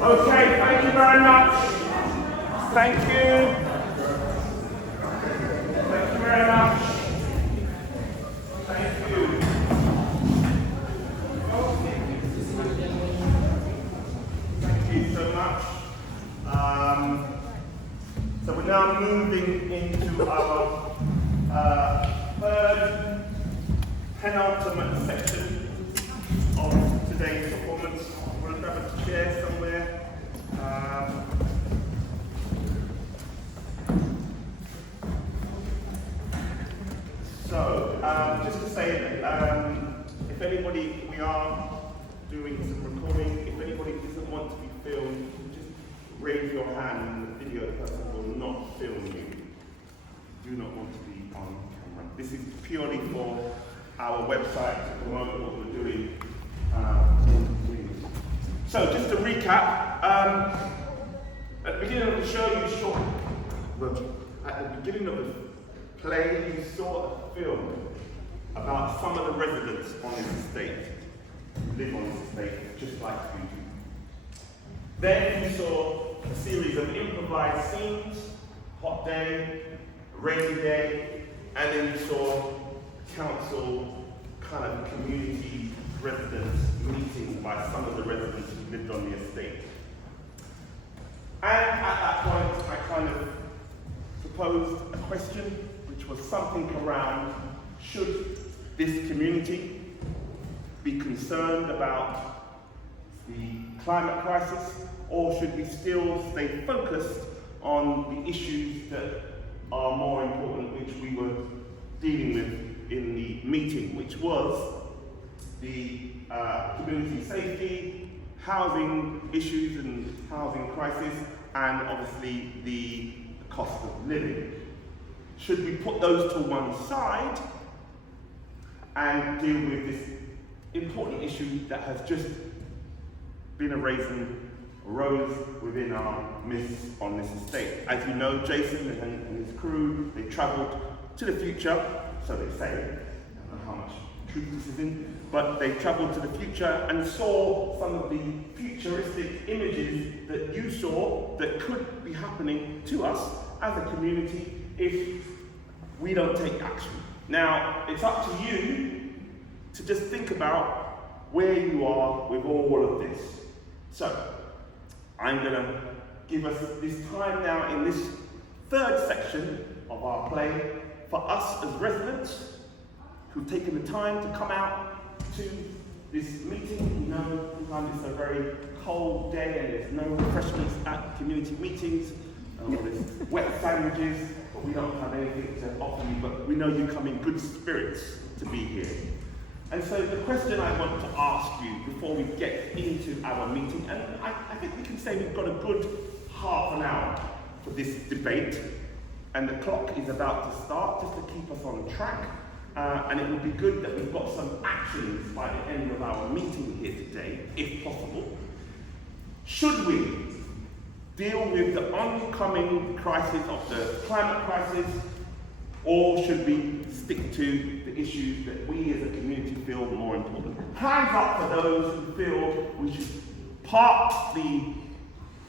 Okay, thank you very much. Thank you. Thank you very much. Thank you. Thank you so much. So we're now moving into our third penultimate section of today's performance. I'm going to grab a chair somewhere. Just to say that if anybody, we are doing some recording, if anybody doesn't want to be filmed, just raise your hand and the video person will not film you. You do not want to be on camera. This is purely for our website to promote what we're doing. So just to recap, at the beginning of the show you saw, at the beginning of the play you saw a film about some of the residents on this estate, who live on this estate just like we do. Then you saw a series of improvised scenes, hot day, rainy day, and then you saw council kind of community residents meeting by some of the residents who lived on the estate. And at that point I kind of proposed a question which was something around, should this community be concerned about the climate crisis, or should we still stay focused on the issues that are more important, which we were dealing with in the meeting, which was the community safety, housing issues and housing crisis, and obviously the cost of living. Should we put those to one side and deal with this important issue that has just been arose within our midst on this estate? As you know, Jason and his crew, they travelled to the future, so they say. I don't know how much truth this is in, but they travelled to the future and saw some of the futuristic images that you saw that could be happening to us as a community if we don't take action. Now, it's up to you to just think about where you are with all of this. So, I'm going to give us this time now in this third section of our play for us as residents who've taken the time to come out to this meeting. You know, sometimes it's a very cold day and there's no refreshments at community meetings, or there's wet sandwiches, but we don't have anything to offer you, but we know you come in good spirits to be here. And so the question I want to ask you before we get into our meeting, and I think we can say we've got a good half an hour for this debate, and the clock is about to start just to keep us on track, and it would be good that we've got some actions by the end of our meeting here today, if possible. Should we deal with the oncoming crisis of the climate crisis, or should we stick to the issues that we as a community feel more important? Hands up for those who feel we should park the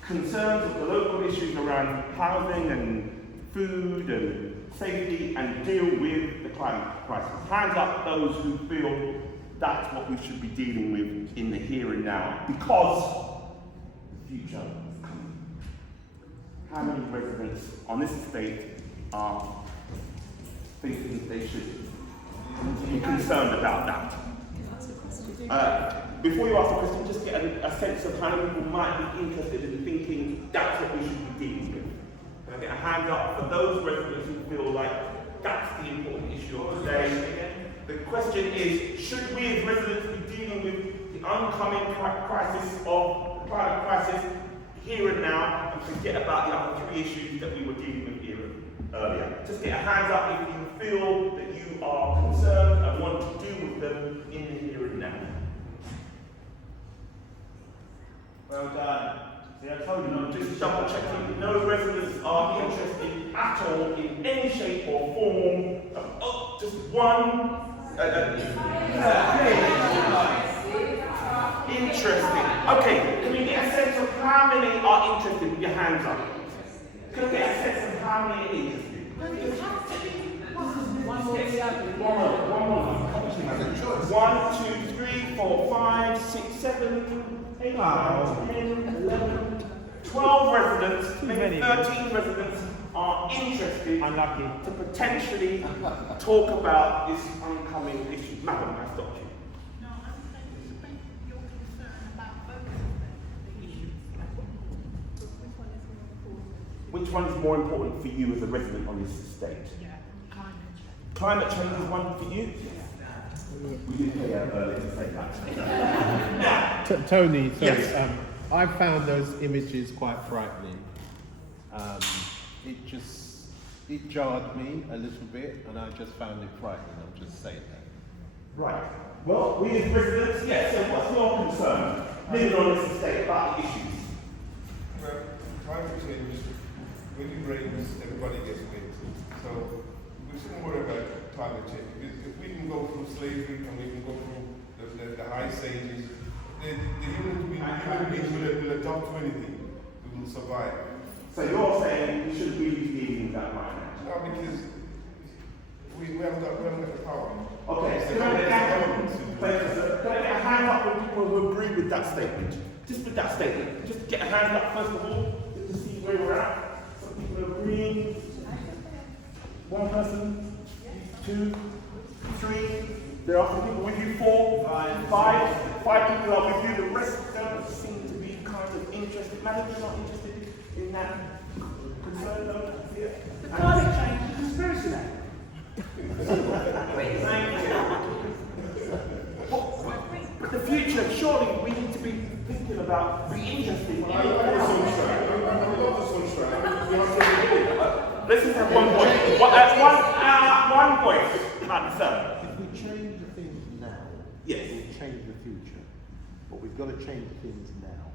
concerns of the local issues around housing and food and safety and deal with the climate crisis. Hands up those who feel that's what we should be dealing with in the here and now, because the future is coming. How many residents on this estate are thinking they should be concerned about that? Before you ask the question, just get a sense of how many people might be interested in thinking that's what we should be dealing with. Can I get a hand up for those residents who feel like that's the important issue of today? The question is, should we as residents be dealing with the oncoming crisis of the climate crisis here and now, and forget about the other three issues that we were dealing with here earlier? Just get a hand up if you feel that you are concerned and want to deal with them in the here and now. Well done. See, I told you not, just double checking. No residents are interested at all in any shape or form. Oh, just one. Interesting. Okay, can we get a sense of how hands up? Can I get a sense of how many it is? One more. 1, 2, 3, 4, 5, 6, 7, 8, 9, 10, 11, 12 residents, maybe 13 residents are interested to potentially talk about this oncoming issue. Madam, I stopped you. No, I'm saying your concern about both the issues. Which one is more important for you as a resident on this estate? Yeah, climate change. Climate change is one for you? We didn't hear earlier to say that. Tony, sorry, Yes. I found those images quite frightening. It jarred me a little bit, and I just found it frightening. I'm just saying that. Right. Well, we as residents, yes, so what's your concern living on this estate about the issues? Well, climate change, when it rains, everybody gets wet. So we shouldn't worry about climate change. If we can go through slavery and we can go through the ice ages, the human being will adopt to anything. We will survive. So you're saying we shouldn't really be dealing with that right now? No, because we haven't got the power. Okay, so can I get a hand up for people who agree with that statement? Just with that statement. Just get a hand up first of all, just to see where we're at. Some people are agreeing. One person, 2, 3. There are some people with you, 4, 5 people are with you. The rest don't seem to be kind of interested. Madam, you're not interested in that concern though? Yeah. The climate change is a conspiracy now. But the future, surely we need to be thinking about the interesting. Let's just have one voice. One voice, Madam Sir. If we change the things now, Yes. we'll change the future. But we've got to change the things now.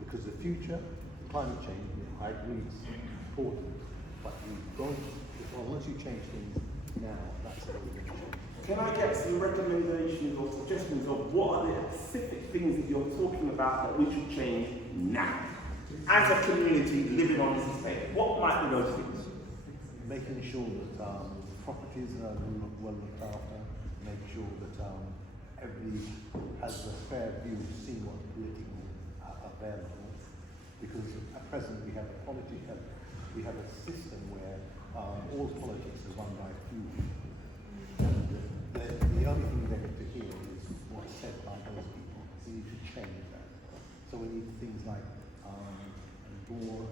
Because the future, climate change, I agree is important. But we've got to, once you change things now, that's how we're going to change. Can I get some recommendations or suggestions of what are the specific things that you're talking about that we should change now? As a community living on this estate, what might be those things? Making sure that properties are well looked after, make sure that everybody has a fair view of seeing what's politically available. Because at present we have a system where all politics is run by a few people. The only thing they get to hear is what's said by those people. We need to change that. So we need things like more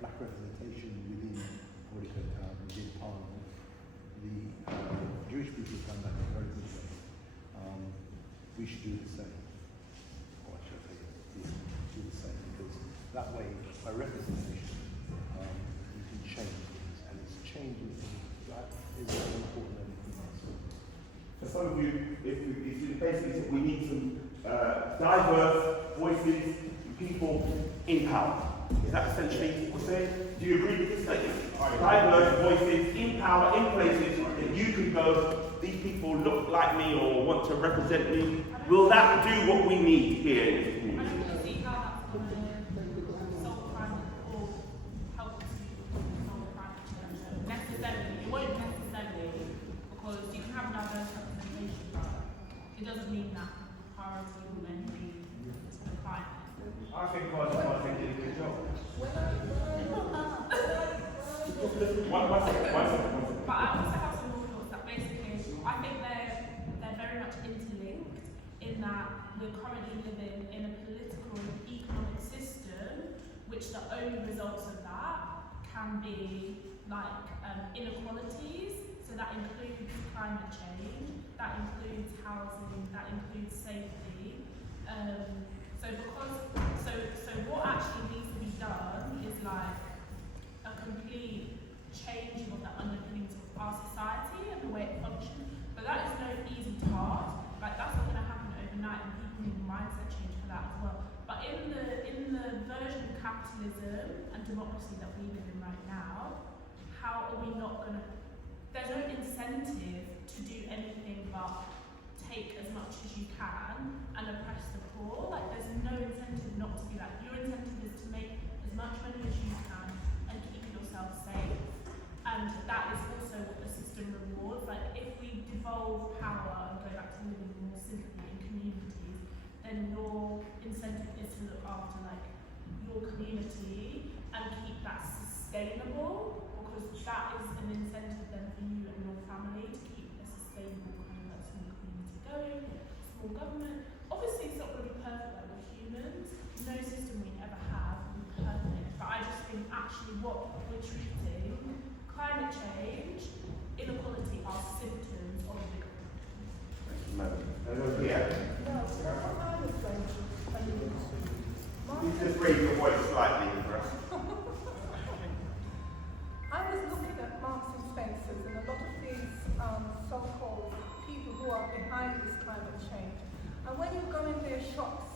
black representation within within Parliament. The Jewish people have done that in a very good way. We should do the same. Or I should say, do the same, because that way, by representation, we can change things, and it's changing things that is very important than anything else. For some of you, if you basically said we need some diverse voices, people in power. Is that essentially what we're saying? Do you agree with this statement? Diverse voices in power, in places that you can go, these people look like me or want to represent me. Will that do what we need here in this community? I don't really see how that's going to solve climate or help to solve climate change. Necessarily, it won't necessarily, because you can have diverse representation, but it doesn't mean that priority will then be the climate. I think Carter did a good job. One second. But I also have some more thoughts that basically, I think they're very much interlinked in that we're currently living in a political and economic system which the only results of that can be like inequalities. So that includes climate change, that includes housing, that includes safety. So what actually needs to be done is like a complete changing of the underpinnings of our society and the way it functions. But that is no easy task. Like that's not going to happen overnight, and people need mindset change for that as well. But in the version of capitalism and democracy that we live in right now, how are we not going to? There's no incentive to do anything but take as much as you can and oppress the poor. Like there's no incentive not to do that. Your incentive is to make as much after like your community and keep that sustainable, because that is an incentive then for you and your family to keep a sustainable kind of small community going, small government. Obviously it's not going to be perfect, like we're humans, no system we ever have will be perfect, but I just think actually what we're treating, climate change, inequality are symptoms of a bigger problem. Yeah. No, it's not what I was going to allude to. You just raise your voice slightly for us. I was looking at Marks and Spencer's and a lot of these so-called people who are behind this climate change. And when you go in their shops,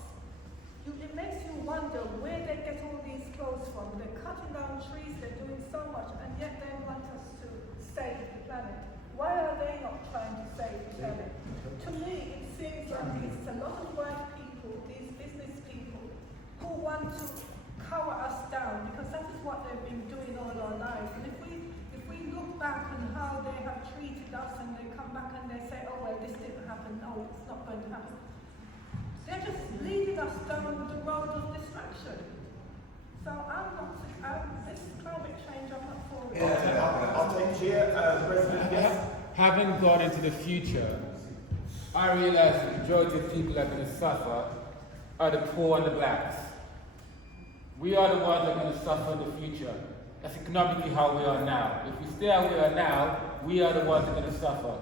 it makes you wonder where they get all these clothes from. They're cutting down trees, they're doing so much, and yet they want us to save the planet. Why are they not trying to save the planet? To me, it seems like it's a lot of white people, these business people, who want to cower us down, because that is what they've been doing all our lives. And if we look back on how they have treated us, and they come back and they say, oh well, this didn't happen, no, it's not going to happen. They're just leading us down the road of destruction. So this climate change, I'm not for it. I'll take here, President, yes. Having gone into the future, I realise the majority of people that are going to suffer are the poor and the blacks. We are the ones that are going to suffer in the future. That's economically how we are now. If we stay how we are now, we are the ones that are going to suffer.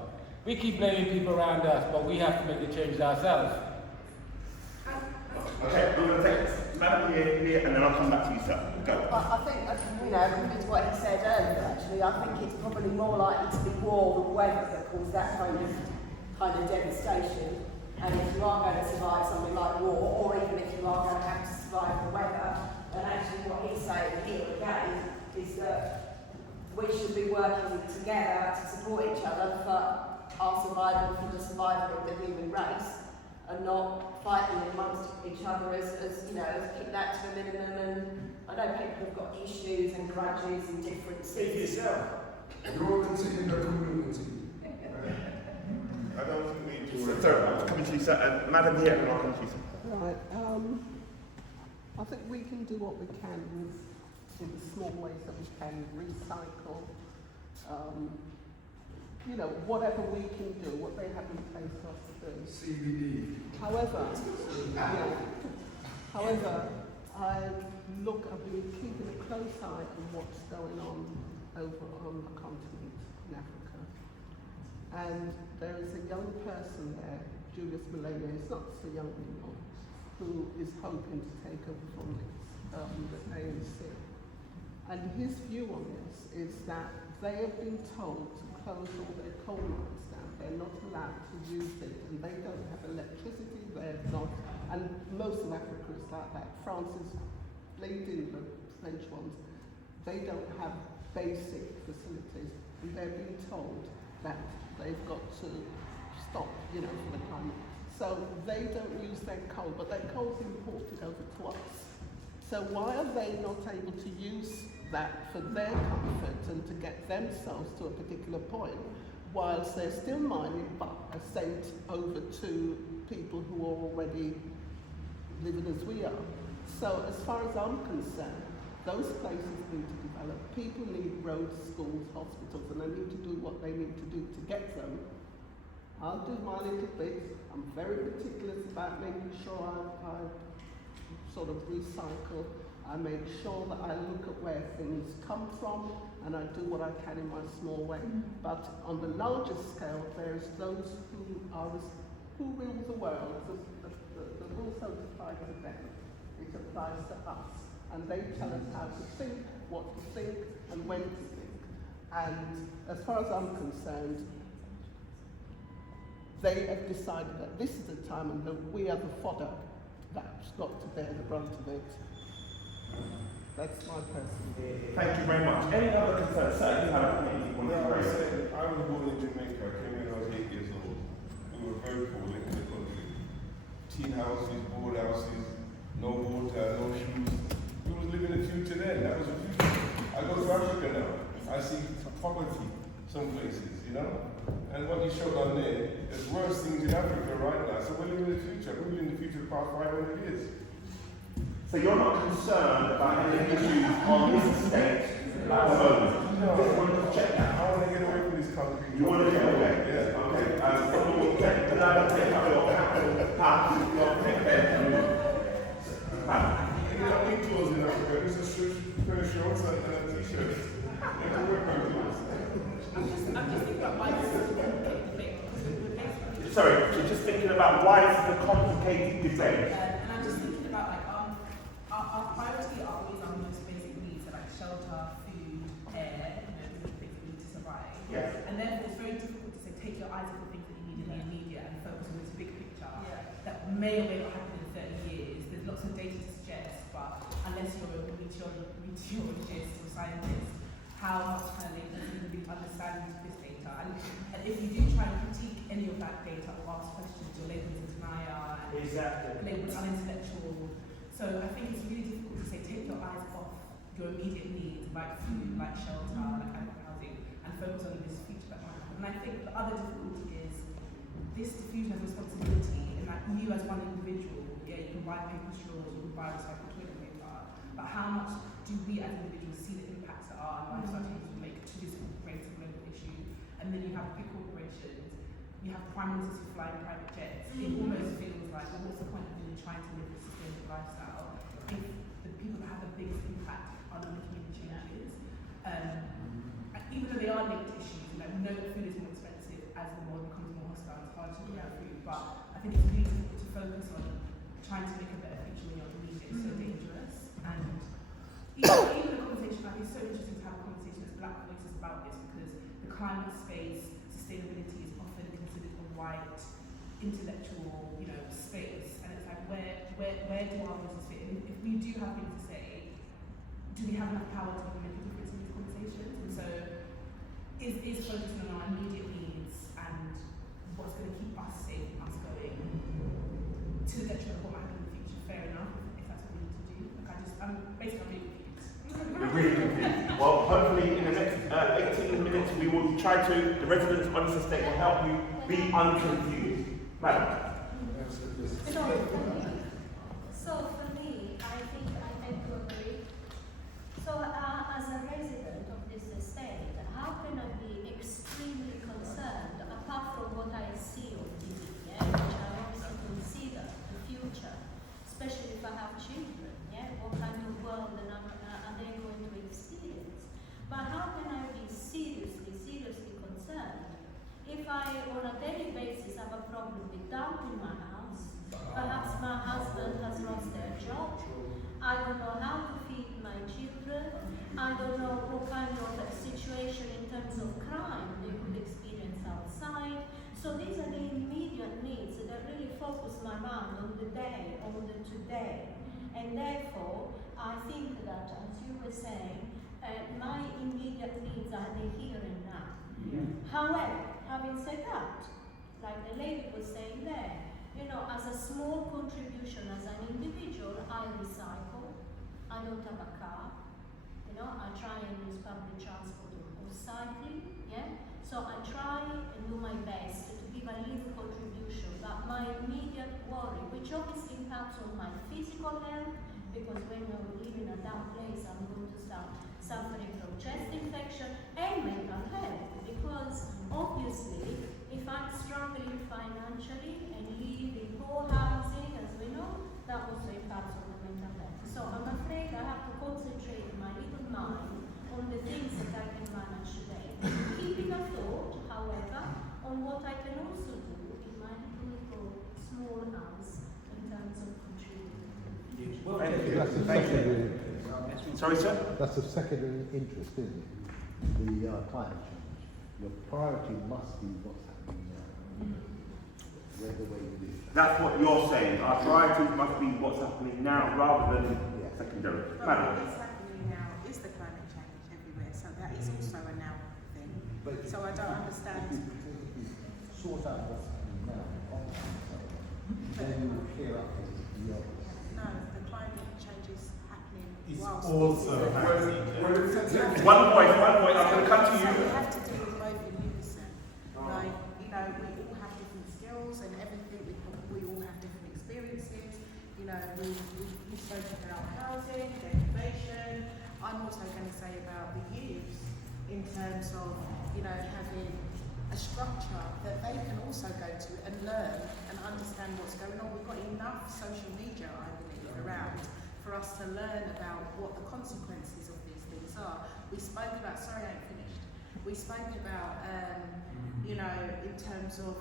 We keep blaming people around us, but we have to make the changes ourselves. Okay, we're going to take Madam here, and then I'll come back to you, sir. Go. I think, compared to what he said earlier, actually, I think it's probably more likely to be war than weather that caused that kind of devastation. And if you are going to survive something like war, or even if you are going to have to survive the weather, then actually what he's saying here again is that we should be working together to support each other for our survival, for the survival of the human race, and not fighting amongst each other as keep that to a minimum. And I know people have got issues and grudges and differences. You're considering the community. I don't think we need to. Sir, I'll come to you, sir. Madam here, and I'll come to you, sir. Right. I think we can do what we can in the small ways that we can, recycle, whatever we can do, what they have in place for us to do. CBD. However, I've been keeping a close eye on what's going on over on the continent in Africa. And there is a young person there, Julius Malema, he's not so young anymore, who is hoping to take over from the ANC. And his view on this is that they have been told to close all their coal mines down. They're not allowed to use it, and they don't have electricity, they're not, and most of Africa is like that. France is bleeding, the French ones. They don't have basic facilities, and they're being told that they've got to stop, for the climate. So they don't use their coal, but their coal's imported over to us. So why are they not able to use that for their comfort and to get themselves to a particular point, whilst they're still mining but are sent over to people who are already living as we are? So as far as I'm concerned, those places need to develop. People need roads, schools, hospitals, and they need to do what they need to do to get them. I'll do my little bit. I'm very meticulous about making sure I sort of recycle. I make sure that I look at where things come from, and I do what I can in my small way. But on the larger scale, there's those who rule the world. The rules don't apply to them. It applies to us. And they tell us how to think, what to think, and when to think. And as far as I'm concerned, they have decided that this is the time and that we are the fodder that's got to bear the brunt of it. That's my personal view. Thank you very much. Any other concerns? Sir, you have anything you want to raise? I was born in Jamaica. I came when I was 8 years old. We were very poor in the country. Tin houses, board houses, no water, no shoes. We was living the future then. That was the future. I go to Africa now. I see poverty some places, And what you showed on there, there's worse things in Africa right now. So we're living in the future. We're living in the future for about 500 years. So you're not concerned about any issues on this estate at the moment? Just wanted to check that. I want to get away from this concrete. You want to get away? Yeah. Okay. Someone will check the land and take out your house, your bed. You don't need clothes in Africa. There's a pair of shorts and a t-shirt. You have to work on clothes. I'm just thinking about why this is a complicated debate. Sorry, so just thinking about why this is a complicated debate. And I'm just thinking about like our priority are always our most basic needs, so like shelter, food, air, the things we need to survive. Yes. And therefore it's very difficult to say take your eyes off the things that you need in the immediate and focus on this big picture that may or may not happen in 30 years. There's lots of data to suggest, but unless you're a meteorologist or scientist, how much kind of data do you understand this data? And if you do try and critique any of that data or ask questions, you're labelled as a denier and labelled unintellectual. So I think it's really difficult to say take your eyes off your immediate needs like food, like shelter, like adequate housing, and focus on this future that might happen. And I think the other difficulty is this diffusion of responsibility in that you as one individual, yeah, you can buy paper straws, you can buy recycled toilet paper, but how much do we as individuals see the impacts that our lifestyle changes will make to this greater global issue? And then you have big corporations, you have prime ministers who fly in private jets. It almost feels like, well, what's the point of really trying to live a sustainable lifestyle if the people that have the biggest impact are not making any changes? Even though they are linked issues, we know that food is more expensive as the world becomes more hostile. It's hard to grow food, but I think it's really difficult to focus on trying to make a better future when your immediate is so dangerous. And even the conversation, like it's so interesting to have a conversation as Black voices about this because the climate space, sustainability is often considered a white, intellectual, space. And it's like where do our voices fit? And if we do have things to say, do we have enough power to make a difference in these conversations? And so is focusing on our immediate needs and what's going to keep us safe and us going to the detriment of what might happen in the future, fair enough, if that's what we need to do. I'm basically You're really confused. Well, hopefully in the next 18 minutes we will try to, the residents on this estate will help you be unconfused. Madam. So for me, I think I tend to agree. So as a resident of this estate, how can I be extremely concerned, apart from what I see on TV, which I also consider the future, especially if I have children, what kind of world are they going to experience? But how can I be seriously concerned if I, on a daily basis, have a problem with damp in my house? Perhaps my husband has lost their job. I don't know how to feed my children. I don't know what kind of situation in terms of crime they could experience outside. So these are the immediate needs that really focus my mind on the day, on the today. And therefore, I think that, as you were saying, my immediate needs are the here and now. However, having said that, like the lady was saying there, as a small contribution as an individual, I recycle. I don't have a car. I try and use public transport or cycling. So I try and do my best to give a little contribution. But my immediate worry, which obviously impacts on my physical health, because when I live in a dark place, I'm going to start suffering from chest infection and mental health. Because obviously, if I'm struggling financially and live in poor housing, as we know, that also impacts on the mental health. So I'm afraid I have to concentrate my little mind on the things that I can manage today. Keeping a thought, however, on what I can also do in my little small house in terms of contributing. That's a secondary. Sorry, sir? That's a secondary interest, isn't it? The climate change. Your priority must be what's happening now. Where the way you live. That's what you're saying. Our priorities must be what's happening now rather than secondary. Madam. What's happening now is the climate change everywhere, so that is also a now thing. So I don't understand. Sort out what's happening now. Then you will clear up the others. No, the climate change is happening. It's whilst also happening. One point, I'm going to come to So you. we have to do it both in unison. Like, we all have different skills and everything. We all have different experiences. We spoke about understand what's going on. We've got enough social media, I believe, around for us to learn about what the consequences of these things are. We spoke about, sorry I ain't finished, we spoke about, you know, in terms of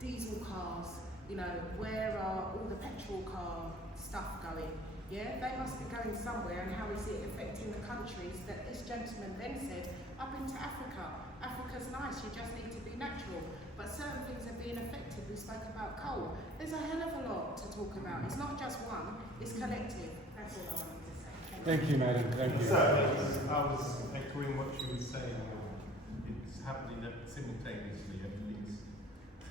diesel cars, you know, where are all the petrol car stuff going? Yeah, they must be going somewhere, and how is it affecting the countries that this gentleman then said, up into Africa. Africa's nice, you just need to be natural. But certain things are being affected. We spoke about coal. There's a hell of a lot to talk about. It's not just one, it's collective. That's all I wanted to say. Thank you, madam. Thank you. I was echoing what you were saying. It's happening simultaneously. Everything's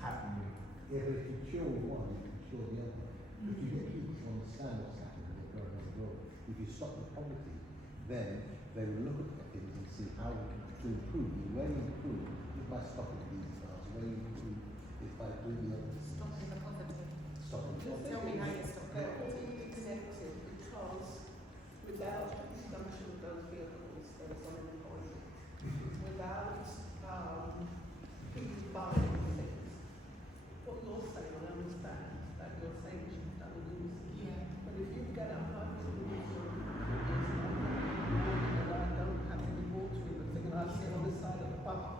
happening. Yeah, but if you kill one, you can kill the other. If you get people to understand what's happening in the world, if you stop the poverty, then they will look at things and see how to improve. The way you improve is by stopping these cars. The way you improve is by doing the other things. Stopping the poverty. Stopping the poverty. Tell me how you stop the poverty. Connected because without consumption of those vehicles, there is unemployment. Without people buying things, what you're saying, I understand that you're saying we should have done use. Yeah. But if you get a high consumer, and I don't have any water in the thing, and I sit on this side of the bar,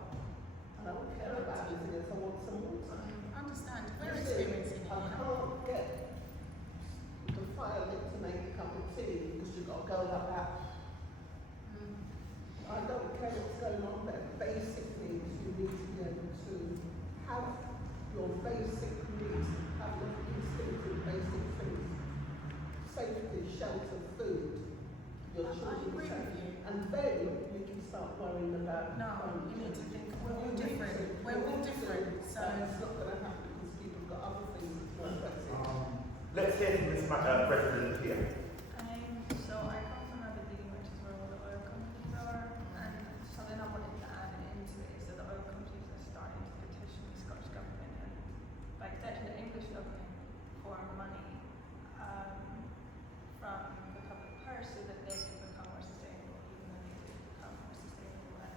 I don't care about anything else, I want some water. I understand. We're You see, experiencing it I now. can't get the fire lit to make a cup of tea because you've got to go that back. I don't care what's going on there. Basic needs, you need to be able to have your basic needs, have your instinctive basic things. Safety, shelter, food, your children agree safe. with you. And then you can start worrying about. No, you need to think we're all different. We're all different. So it's not going to happen because people have got other things to address it. Let's hear from this president here. So I come from Aberdeen, which is where all the oil companies are, and something I wanted to add into it is that the oil companies are starting to petition the Scottish government and, like, essentially the English government for money from the public purse so that they can become more sustainable, even though they do become more sustainable and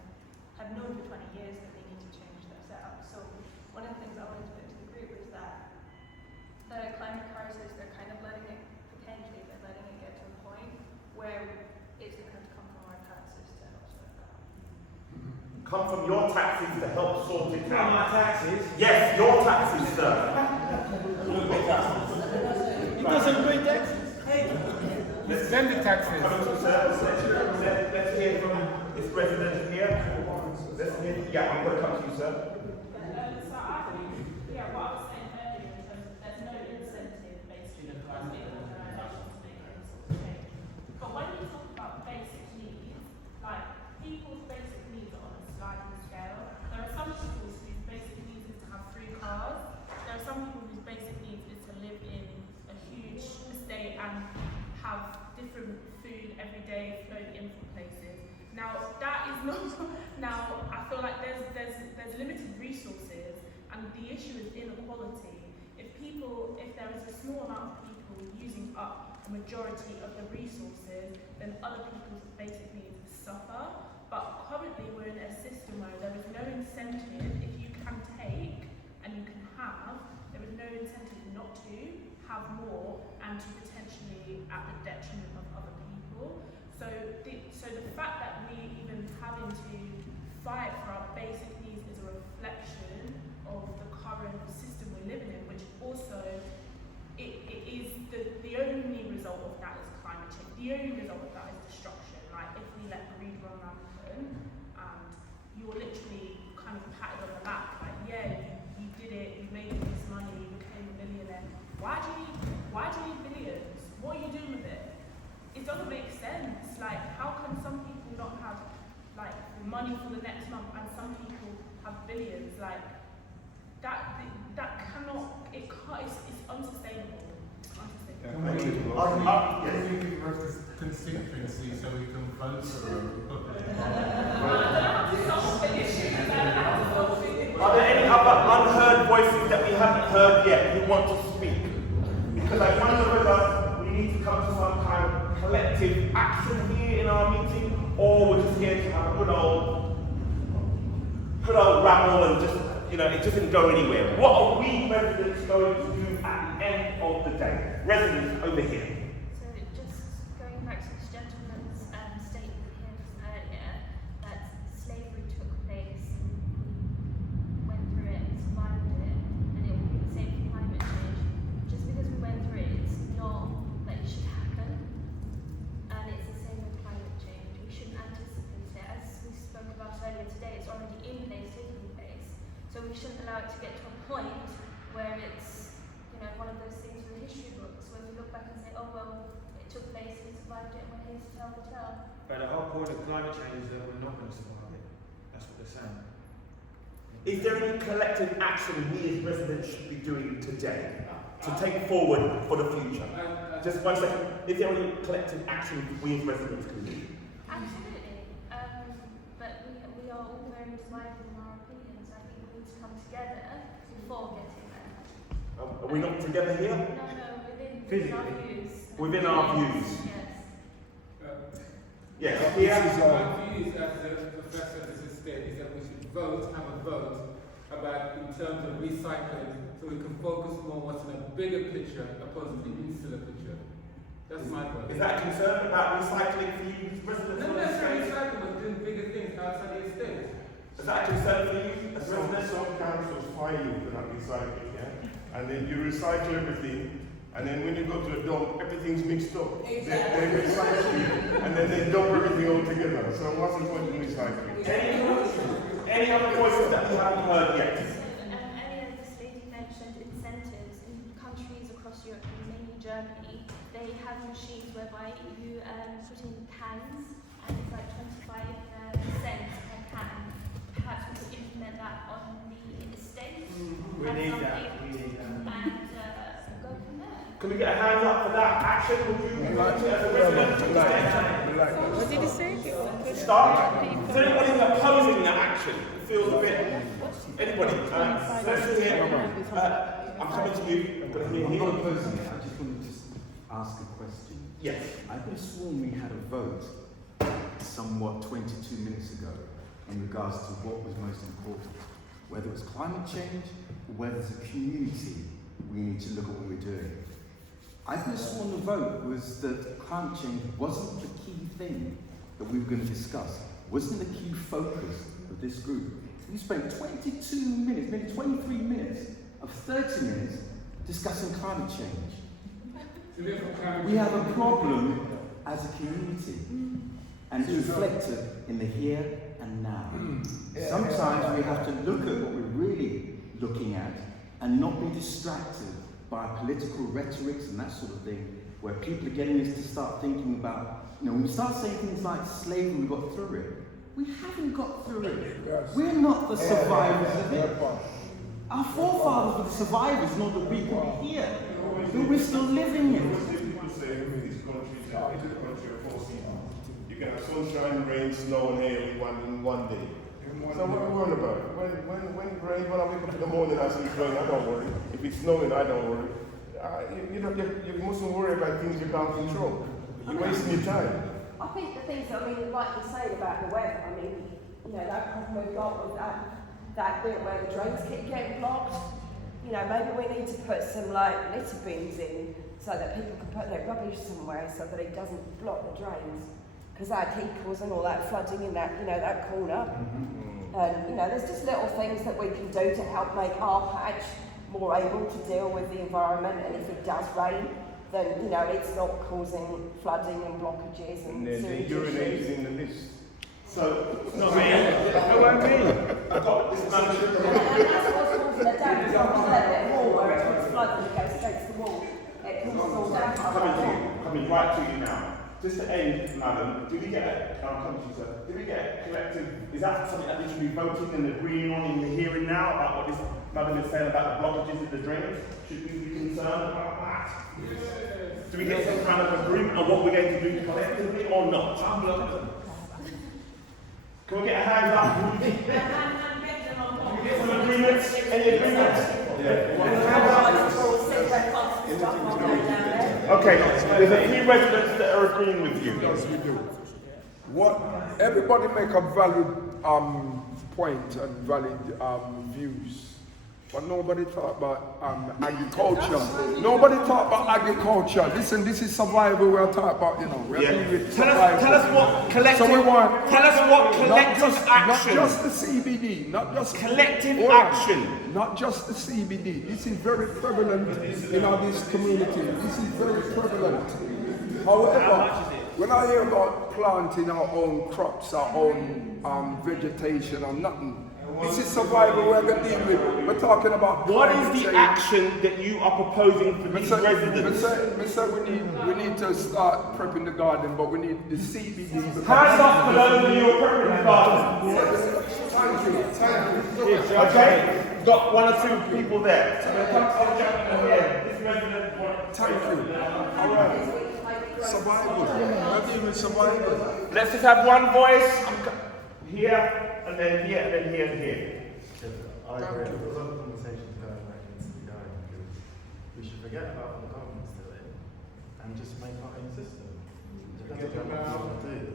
have known for 20 years that they need to change their setup. So one of the things I wanted to put to the group is that the climate crisis, they're kind of letting it, potentially, they're letting it get to a point where it's going to have to come from our taxes to help sort it out. Come from your taxes to help sort it Not my out. taxes. Yes, your taxes, sir. He doesn't pay taxes. Let's send the taxes. Let's hear from this president here. Let's hear. Yeah, I'm going to come to you, sir. So I think, yeah, what I was saying earlier in terms of there's no incentive basically for us big organisations to make any sort of change. But when you talk about basic needs, like people's basic needs are on a sliding scale. There are some people whose basic needs is to have 3 cars. There are some people whose basic needs is to live in a huge estate and have different food every day flowing in from places. Now that is not. Now I feel like there's limited resources, and the issue is inequality. If there is a small amount of people using up the majority of the resources, then other people's basic needs suffer. But currently we're in a system where there is no incentive. If you can take and you can have, there is no incentive not to have more and to potentially at the detriment of other people. So the fact that we even having to fight for our basic needs is a reflection of the current system we're living in, which also it is the only result of that is climate change. The only result of that is destruction. Like if we let greed run rampant and you're literally kind of patted on the back, like yeah, you did it, you made this money, you became a millionaire. Why do you need billions? What are you doing with it? It doesn't make sense. Like, how can some people not have like money for the next month and some people have billions? Like, that cannot. It can't. It's unsustainable. It's unsustainable. Can we Yes. give us constituency so we can vote for them? Are there any other unheard voices that we haven't heard yet who want to speak? Because I wonder whether we need to come to some kind of collective action here in our meeting, or we're just here to have a good old ramble and just, it just didn't go anywhere. What are we residents going to do at of the day. Residents over here. So just going back to this gentleman's statement here from earlier, that slavery took place, we went through it, survived it, and it will be the same for climate change. Just because we went through it, it's not that it should happen, and it's the same with climate change. We shouldn't anticipate it. As we spoke about earlier today, it's already in place, taking place. So we shouldn't allow it to get to a point where it's, you know, one of those things with history books where we look back and say, oh well, it took place, we survived it, and we're here to tell the tale. But the whole point of climate change is that we're not going to survive it. That's what they're saying. Is there any collective action we as residents should be doing today to take forward for the future? Just 1 second. Is there any collective action we as residents can do? Absolutely. But we are all very divided in our opinions. I think we need to come together before getting there. Are we not together here? No, within our views. Within our views. Yes. Yes. My views as the professor of this estate is that we should have a vote about in terms of recycling so we can focus more on what's in a bigger picture opposed to the insular picture. That's my vote. Is that a concern about recycling for you as residents? No, that's not recycling, but doing bigger things outside the estate. Is that a concern for you as residents? Some councils fine you for not recycling, yeah? And then you recycle everything, and then when you go to the dump, everything's mixed up. Exactly. They recycle it, and then they dump everything all together. So what's the point of recycling? Any other voices that we haven't heard yet? Earlier, this lady mentioned incentives in countries across Europe, mainly Germany. They have machines whereby you put in cans, and it's like 25 cents per can. Perhaps we could implement that on the estate. We need that. And go from there. Can we get a hand up for that action? Would you like to as a resident? What did he say? Start. Is there anybody opposing that action? It feels a bit. Anybody? Let's do it. I'm coming to you. I'm going to hear I'm you. not opposing it. I just want to ask a question. Yes. I could have sworn we had a vote somewhat 22 minutes ago in regards to what was most important, whether it was climate change or whether as a community we need to look at what we're doing. I could have sworn the vote was that climate change wasn't the key thing that we were going to discuss, wasn't the key focus of this group. We spent 22 minutes, maybe 23 minutes of 30 minutes discussing climate change. We have a problem as a community, and it's reflected in the here and now. Sometimes we have to look at what we're really looking at and not be distracted by political rhetorics and that sort of thing, where people are getting us to start thinking about, when we start saying things like slavery, we got through it. We haven't got through it. We're not the survivors of it. Our forefathers were the survivors, not the people here. But we're still living it. People say this country is a country of 4 seasons. You can have sunshine, rain, snow, and hail in one day. So what are we worried about? When it rains, when I wake up in the morning, I see it rain, I don't worry. If it's snowing, I don't worry. You mustn't worry about things you can't control. You're wasting your time. I think the things that, like you say about the weather, that problem we've got with that bit where the drains keep getting blocked, maybe we need to put some litter bins in so that people can put their rubbish somewhere so that it doesn't block the drains. Because that keep causing all that flooding in that, that corner. And, there's just little things that we can do to help make our patch more able to deal with the environment, and if it does rain, then, it's not causing flooding and blockages and then the urinate is in the list. So, not me. No, I mean. I've got this man. That's what's causing the damage. It's not a wall where it's flooding and goes against the wall. It causes all damage. Coming right to you now. Just to end, madam, do we get a collective, is that something that we should be voting and agreeing on in the hearing now about what this madam is saying about the blockages of the drains? Should we be concerned about that? Yes. Do we get some kind of agreement on what we're going to do collectively or not? Can we get a hand up? Can we get some agreements? Any agreements? Okay, there's a few residents that are agreeing with you. Yes, we do. Everybody make a valid point and valid views. but nobody talk about agriculture. Nobody talk about agriculture. Listen, this is survival we are talking about, you know. We are dealing with survival. Tell us what collective, so we want, tell us what collective action. Not just the CBD, not just collective action. Not just the CBD. This is very prevalent in our this community. This is very prevalent. However, when I hear about planting our own crops, our own vegetation or nothing, this is survival we're going to deal with. We're talking about what is the action that you are proposing for these residents? We need to start prepping the garden, but we need the CBD. Hands up for those of you who are prepping the garden. Thank you. Okay, got one or two people there. So this resident. Thank you. All right. Survival. We're dealing with survival. Let's just have one voice here. And then here, and then here, and here. I agree. There's a lot of conversations going where it needs to be going because we should forget about what the government's doing and just make our own system. That's what we want to do.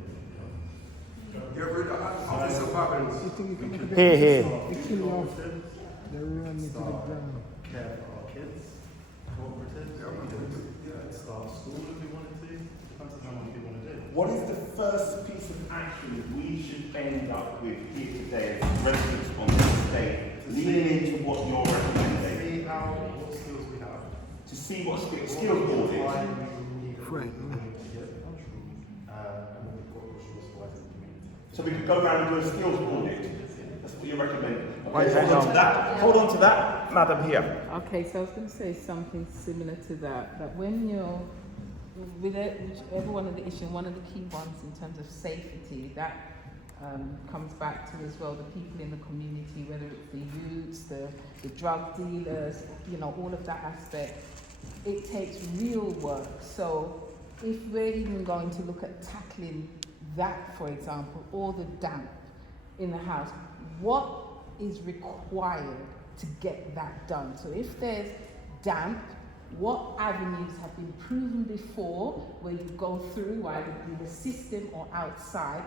Here, here. Start care for our kids, cooperatives, start school if we wanted to. Depends on how much we want to do. What is the first piece of action we should end up with here today as residents on this estate, leaning into what you're recommending? See what skills we have. To see what skills board is. So we could go around and do a skills audit. That's what you're recommending. Okay, hold on to that, madam here. Okay, so I was going to say something similar to that. That when you're with whichever one of the issues, one of the key ones in terms of safety, that comes back to as well the people in the community, whether it's the youths, the drug dealers, you know, all of that aspect. It takes real work. So if we're even going to look at tackling that, for example, or the damp in the house, what is required to get that done? So if there's damp, what avenues have been proven before where you go through either through the system or outside,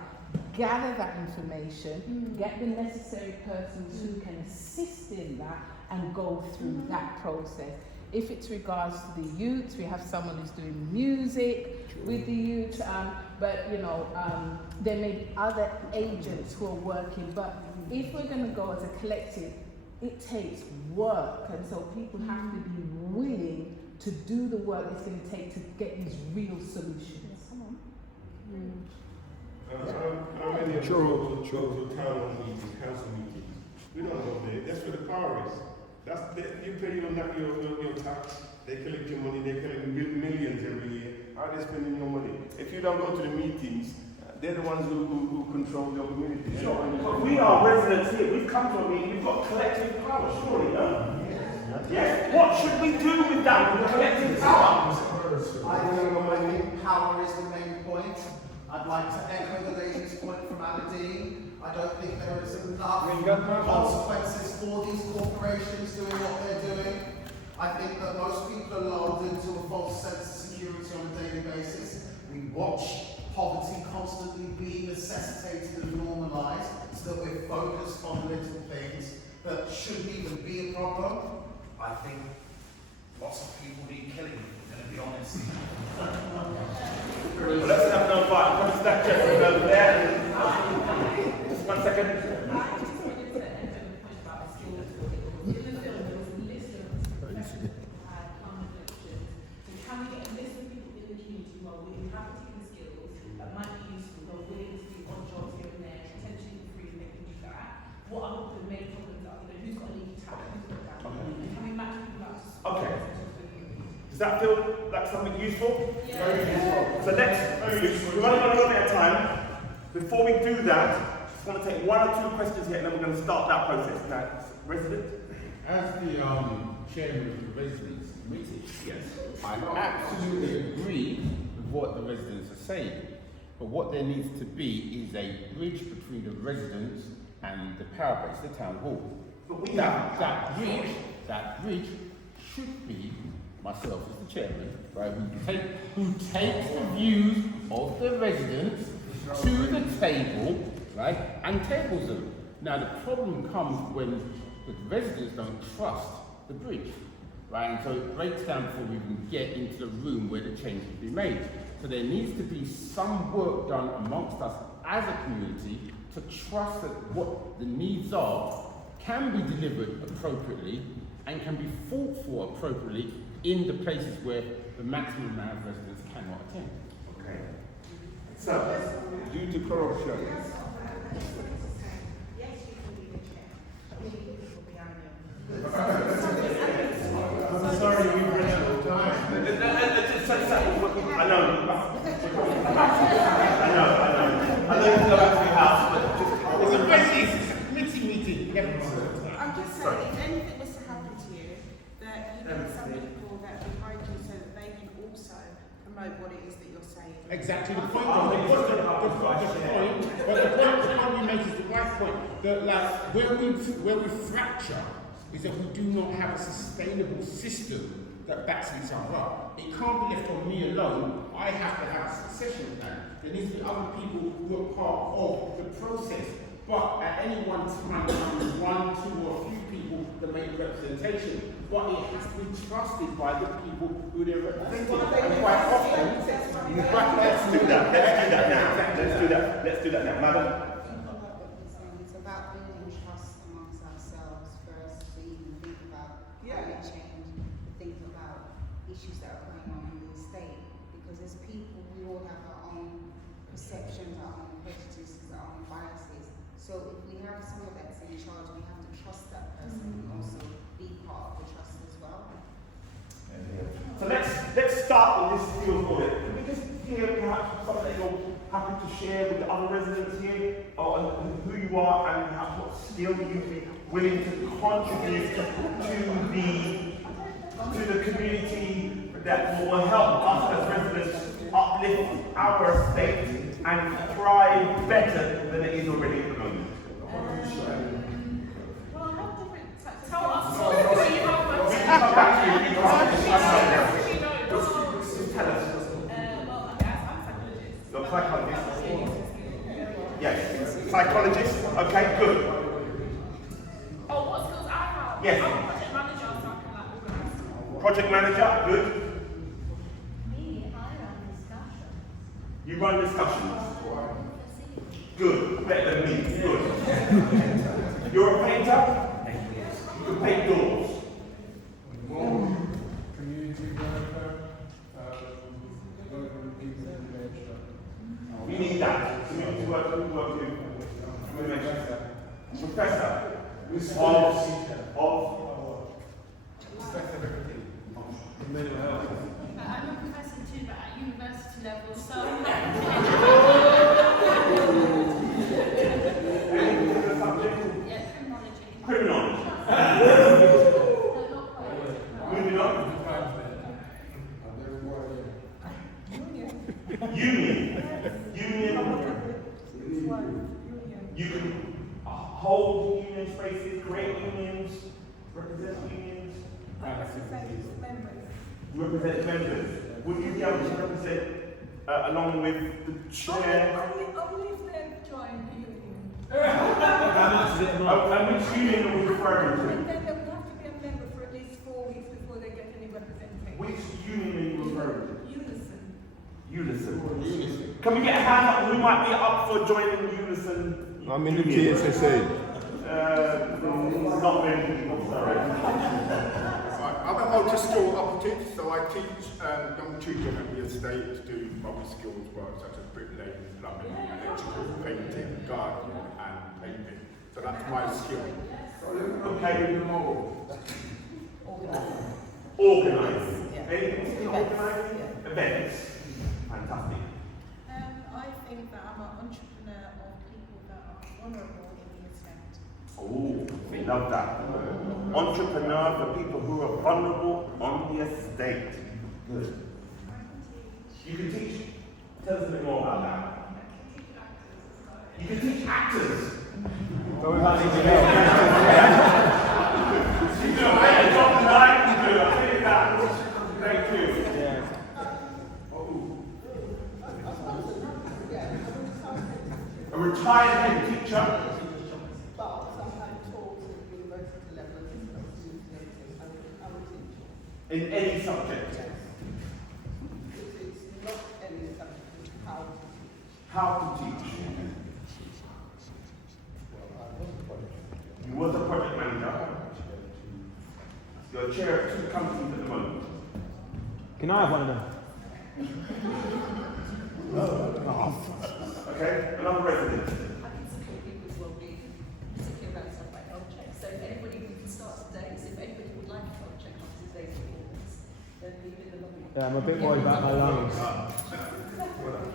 gather that information, get the necessary persons who can assist in that and go through that process. If it's regards to the youth, we have someone who's doing music with the youth, but you know, there may be other agents who are working, but if we're going to go as a collective, it takes work, and so people have to be willing to do the work it's going to take to get these real solutions. How many of us go to town meetings, council meetings? We don't go there. That's where the power is. You pay your tax, they collect your money, they collect millions every year. How are they spending your money? If you don't go to the meetings, they're the ones who control your community. Sure. But we are residents here. We've come to a meeting. We've got collective power, surely, no? Yes. What should we do with that, with the collective power? I think power is the main point. I'd like to echo the lady's point from Aberdeen. I don't think there is enough consequences for these corporations doing what they're doing. I think that most people are lulled into a false sense of security on a daily basis. We watch poverty constantly being necessitated and normalised so that we're focused on little things that shouldn't even be a problem. I think lots of people need killing, I'm going to be honest. Well, let's have no fight. Come stack Jeffrey over there. Just 1 second. Okay. Does that feel like something useful? Yeah. Very useful. So we're running out of time. Before we do that, I just want to take 1 or 2 questions here and then we're going to start that process. Now, resident? As the chairman of the residents committee, yes, I absolutely agree with what the residents are saying. But what there needs to be is a bridge between the residents and the power base, the town hall. But that bridge should be myself as the chairman, right, who takes the views of the residents to the table, right, and tables them. Now the problem comes when but the residents don't trust the bridge, right? And so it breaks down before we even get into the room where the change can be made. So there needs to be some work done amongst us as a community to trust that what the needs are can be delivered appropriately and can be fought for appropriately in the places where the maximum amount of residents cannot attend. Okay. So, due to corruption. Sorry, we ran out of time. I know you go back to your house, but just... It's a committee meeting. I'm just saying, if anything was to happen to you, that you need some people that behind you so that they can also promote what it is that you're saying. Exactly the point. The point you make is the right point. That like where we fracture is that we do not have a sustainable system that backs itself up. It can't be left on me alone. I have to have a succession plan. There needs to be other people who are part of the process. But at any one time, there can be one, two, or a few people that make representation. But it has to be trusted by the people who they're representing. And quite often, let's do that now. Madam? It's about building trust amongst ourselves first to even think about climate change, to think about issues that are going on in the estate. Because as people, we all have our own perceptions, our own prejudices, our own biases. So if we have someone that's in charge, we have to trust that person and also be part of the trust as well. So let's start with this field audit. Can we just hear perhaps something that you're happy to share with the other residents here, or who you are and perhaps what skill you'd be willing to contribute to the community that will help us as residents uplift our estate and thrive better than it is already at the moment. Well, I have different types. Tell us. We can come back to you. Tell us. Well, okay, I'm a psychologist. You're a psychologist? Yes. Psychologist? Okay, good. Oh, what skills I have? Yes. I'm a project manager, so I can like organize. Project manager? Good. Me, I run discussions. You run discussions? Good. Better than me. Good. You're a painter? You can paint doors. Community worker, working with people with dementia. We need that. Community work with dementia. Professor of mental health. I'm a professor too, but at university level, so. Yeah, criminology. Moving on. Union. You can hold union spaces, create unions, represent unions. You represent members. Would you be able to represent along with the chair? Only if they've joined the union. And which union are we referring to? And then they would have to be a member for at least 4 weeks before they get any representation. Which union are you referring to? Unison. Unison. Can we get a hand up? Who might be up for joining Unison? I'm in the TSSA. Not many people, sorry. I'm a multi-skill operative, so I teach young children at the estate to do multi-skills work such as bricklaying, plumbing, electrical, painting, gardening and painting. So that's my skill. Okay. Organise. Anything organise? Events. Fantastic. I think that I'm an entrepreneur of people that are vulnerable in the estate. Oh, we love that. Entrepreneur for people who are vulnerable on the estate. Good. You can teach. Tell us a bit more about that. You can teach actors. I ain't talking about actors. I'll tell you that. Thank you. A retired head teacher. But sometimes taught at university level. in any subject. It's not any subject, it's how to teach. How to teach. You was a project manager. You're chair of 2 companies at the moment. Can I have one of them? Okay, another resident. I can support people's well-being, particularly around stuff like health checks. So anybody who can start today, so if anybody would like a health check after today's performance, then leave it in the lobby. Yeah, I'm a bit worried about my lungs.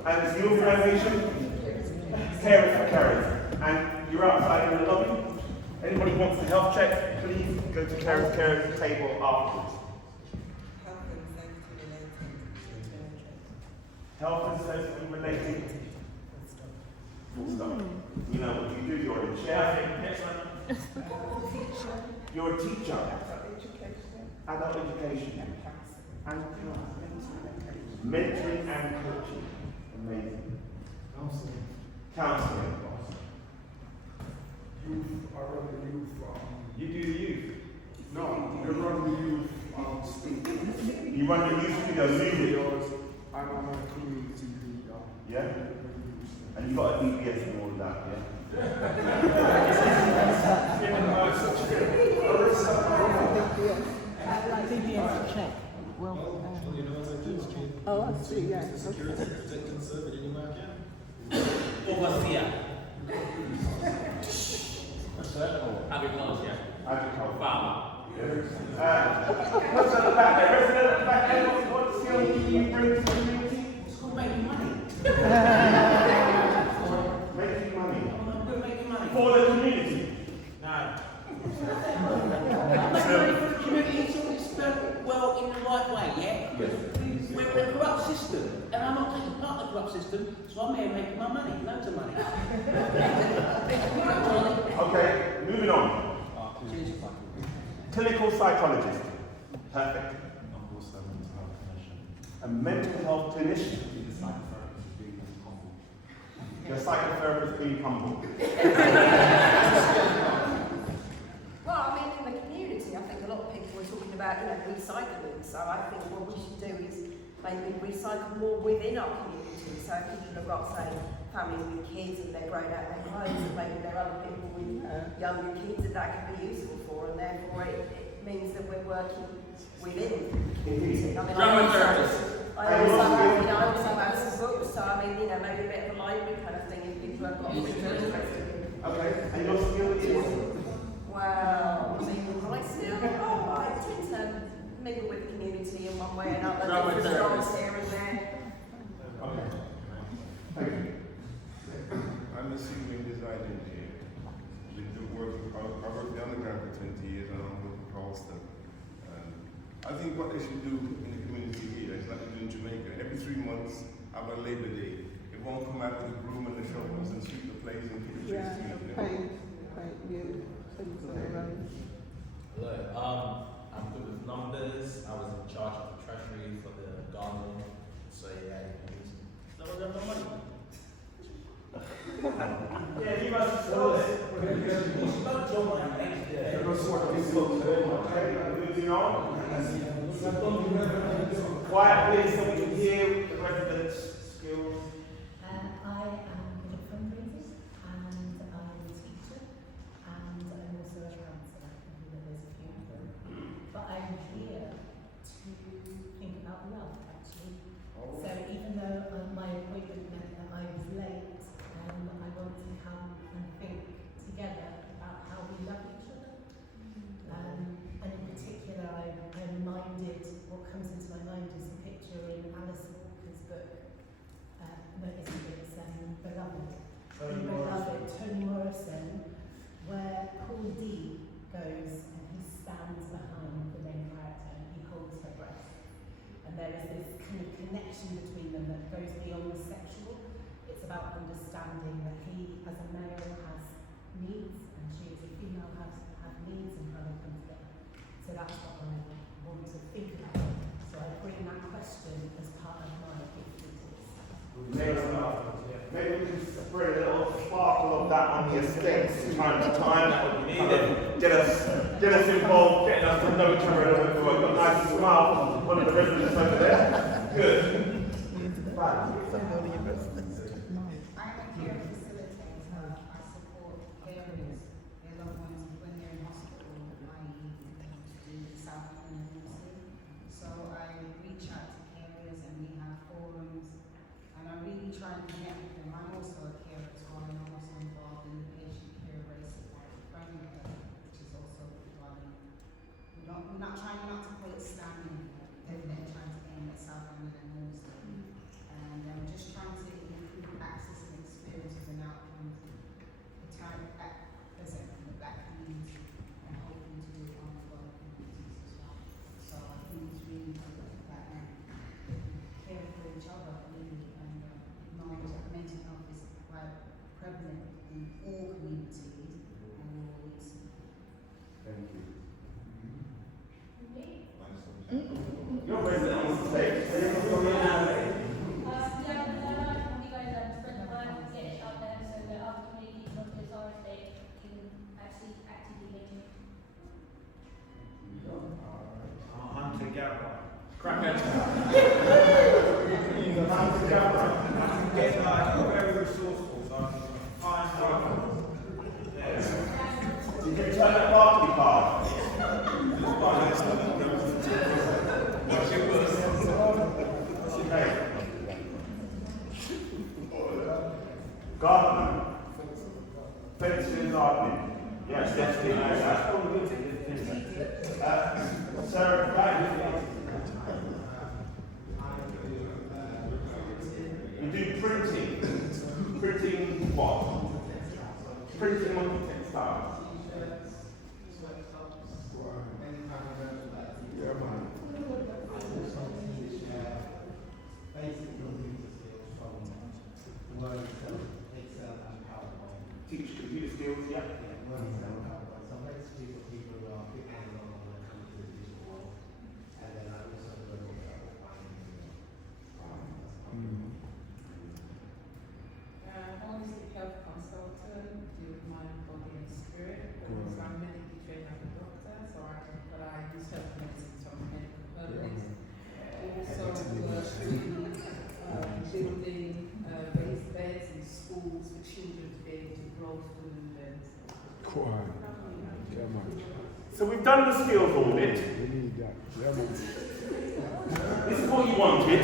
And it's the organisation? Carers for Carers. And you're outside in the lobby. Anybody wants a health check, please go to Carers table afterwards. Health and safety related. Full stop. You know what you do, you're a chair. Next one. You're a teacher. Adult education. And mentoring and coaching. Amazing. Counselling. Youth, I run the youth. You do the youth? No, I run the youth. You run the youth studio music? I'm a community leader. Yeah? And you got a DBS and all of that, DBS check. Well, oh, I see, yeah. Security, protect and serve it anywhere I can. Overseer. Agriculture. Agriculture. Farmer. What's at the back there? Resident at the back there, what skill do you bring to the community? It's called making money. Making money. We're making money. For the community? No. Making money for the community until it's spent well in the right way, yeah? Yes. We're in a corrupt system, and I'm not taking part of the corrupt system, so I'm here making my money, loads of money. Okay, moving on. Clinical psychologist. Perfect. I'm also a mental health clinician. A mental health clinician. The psychotherapist being humble. Your psychotherapist being humble. Well, I mean, in the community, I think a lot of people are talking about, recycling. So I think what we should do is maybe recycle more within our community. So people have got, say, families with kids and they're growing out their clothes, and maybe there are other people with younger kids that can be useful for, and therefore it means that we're working within the community. I mean, I also have some books, so I mean, maybe a bit of a library kind of thing if people have got things they're interested in. Okay, and your skill is? Well, I mean, my skill, I tend to mingle with the community in one way or another, different styles here and there. Okay. Thank you. I'm a civil design engineer. I worked underground for 20 years and I'm working for Charleston. I think what they should do in the community here is like they do in Jamaica. Every 3 months, have a Labor Day. It won't come out with the broom and the shovels and sweep the place and keep the trees clean. Hello, I'm good with numbers. I was in charge of the treasury for the gardening. So yeah, that was my money. Yeah, you must tell us. Moving on. Quiet, please, so we can hear the residents' skills. I am good at fundraising, and I'm a teacher, and I'm also a counsellor. There's a few of them. But I'm here to think about love, actually. So even though my appointment meant that I was late, I want to come and think together about how we love each other. And in particular, I'm reminded, what comes into my mind is a picture in Alice Walker's book, Beloved, Toni Morrison, where Paul D goes and he stands behind the main character and he holds her breast. And there is this kind of connection between them that goes beyond the sexual. It's about understanding that he, as a male, has needs and she, as a female, have needs and how they come together. So that's what I want to think about. So I bring that question as part of my gift to this. Maybe we can spread a little sparkle of that on the estates time to time. That would be needed. Get us involved, getting us to know each other a little bit more. I've got a nice smile from one of the residents over there. Good. I'm a care facilitator. I support carers, their loved ones when they're in hospital, i.e. to do South London emergency. So I reach out to carers and we have forums and I really try and connect with them. I'm also a carer as well and I'm also involved in the patient care race framework, which is also running. We're not trying not to call it standing, they're trying to aim at South London and Wolseley. And just trying to improve access and experiences and outcomes, present in the black community and hoping to do it on the other communities as well. So I think it's really important that care for each other really and knowledge that mental health is quite prevalent in all communities and all needs. Thank you. You're resident on the stage. Crackhead. Get very resourceful, so I can find You can turn that party card. Gardening. Fencing and gardening. Yes, definitely. That's probably good. Sarah, you do printing. Printing what? Printing multi-textiles. Yeah, man. Teach computer skills, yeah. So basically for people who are a bit hands-on when it comes to the digital world. And then I also work on Holistic health consultant, deal with mind, body and spirit. Because I'm medically trained as a doctor, but I use health medicine from medical purpose. Also work with building raised beds in schools for children to be able to grow food and So we've done the skills audit. This is what you wanted.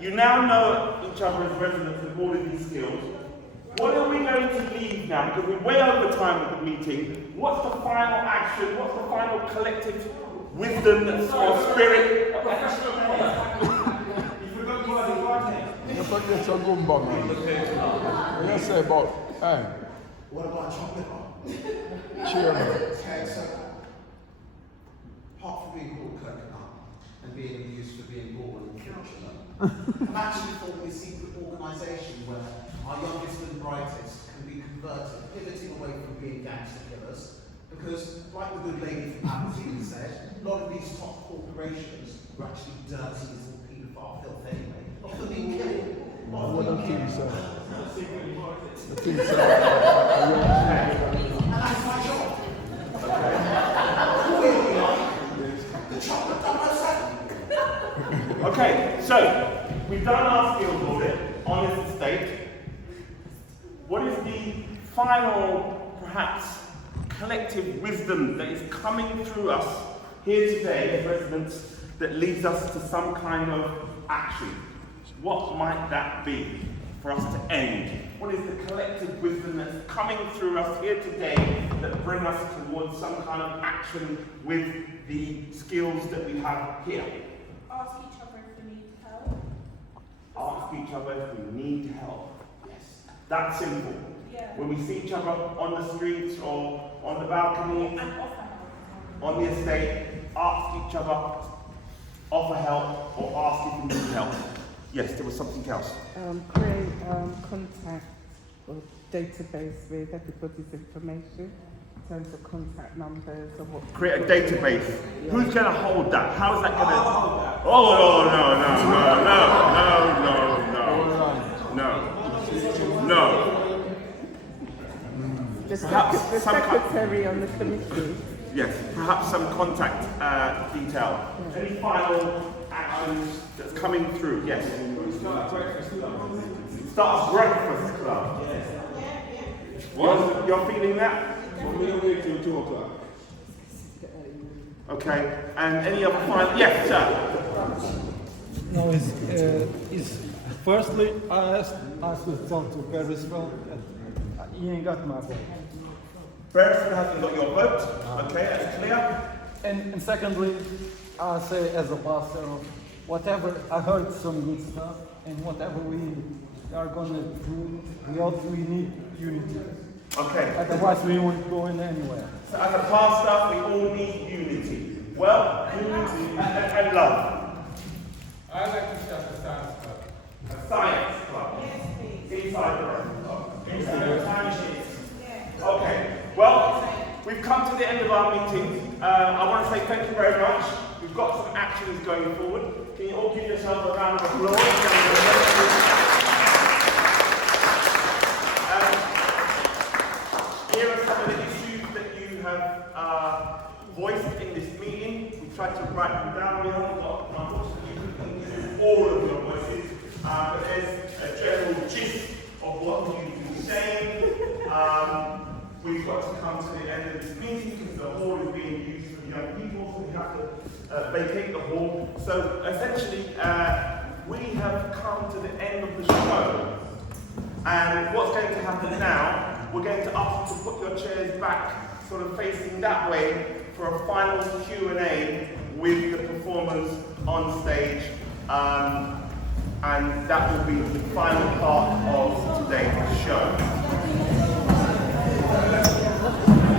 You now know each other as residents with all of these skills. What are we going to leave now? Because we're way over time with the meeting. What's the final action? What's the final collective wisdom or spirit? It's a good man. What do you say about, hey? What about chocolate bar? Chairman. Okay, so, apart from being called coconut and being abused for being born and fortunate, I'm actually forming a secret organisation where our youngest and brightest can be converted, pivoting away from being gangster killers, because, like the good lady from Aberdeen said, a lot of these top corporations are actually dirty little paedophile filth anyway. Not for being killed. What do you think, sir? The thing, sir. And that's my job. The chocolate 007. Okay, so we've done our skills audit on this estate. What is the final, perhaps, collective wisdom that is coming through us here today, as residents, that leads us to some kind of action? What might that be for us to end? What is the collective wisdom that's coming through us here today that bring us towards some kind of action with the skills that we have here? Ask each other if we need help. Ask each other if we need help. Yes. That's simple. Yeah. When we see each other on the streets or on the balcony, And offer help. on the estate, ask each other, offer help, or ask if you need help. Yes, there was something else. Create contact or database with everybody's information in terms of contact numbers or what. Create a database. Yeah. Who's going to hold that? How is that going to? Oh no! perhaps some secretary on the committee. yes, perhaps some contact detail. Any final actions that's coming through? Yes. Start a breakfast club. You're feeling that? We'll wait till 2 o'clock. Okay. And any other final? Yes, sir. No, it's firstly, I asked to talk to Beresford, and he ain't got my vote. Beresford hasn't got your vote. Okay, that's clear. And secondly, I say as a pastor, whatever, I heard some good stuff, and whatever we are going to do, we need unity. Okay. Otherwise we won't go in anywhere. So as a pastor, we all need unity. Well, unity and love. I'd like to start a science club. A science club. Yes, please. Inside the restaurant. Inside the townships. Okay. Well, we've come to the end of our meeting. I want to say thank you very much. We've got some actions going forward. Can you all give yourselves a round of applause? Here are some of the issues that you have voiced in this meeting. We tried to write them down. We haven't got, unfortunately, we couldn't do all of your voices, but there's a general gist of what you've been saying. We've got to come to the end of this meeting because the hall is being used for the young people, so we have to vacate the hall. So essentially, we have come to the end of the show. And what's going to happen now, we're going to ask you to put your chairs back, sort of facing that way, for a final Q&A with the performers on stage. And that will be the final part of today's show.